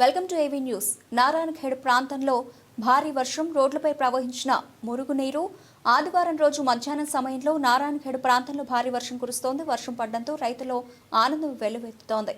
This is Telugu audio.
Welcome to AV news. Narayankhed ప్రాంతంలో భారీ వర్షం రోడ్లపై ప్రవహించిన మురుగునీరు ఆదివారం రోజు మధ్యాహ్నం సమయంలో నారాయణఖేడ్ ప్రాంతంలో భారీ వర్షం కురుస్తోంది. వర్షం పడడంతో రైతుల్లో ఆనందం వెల్లువెత్తుతోంది.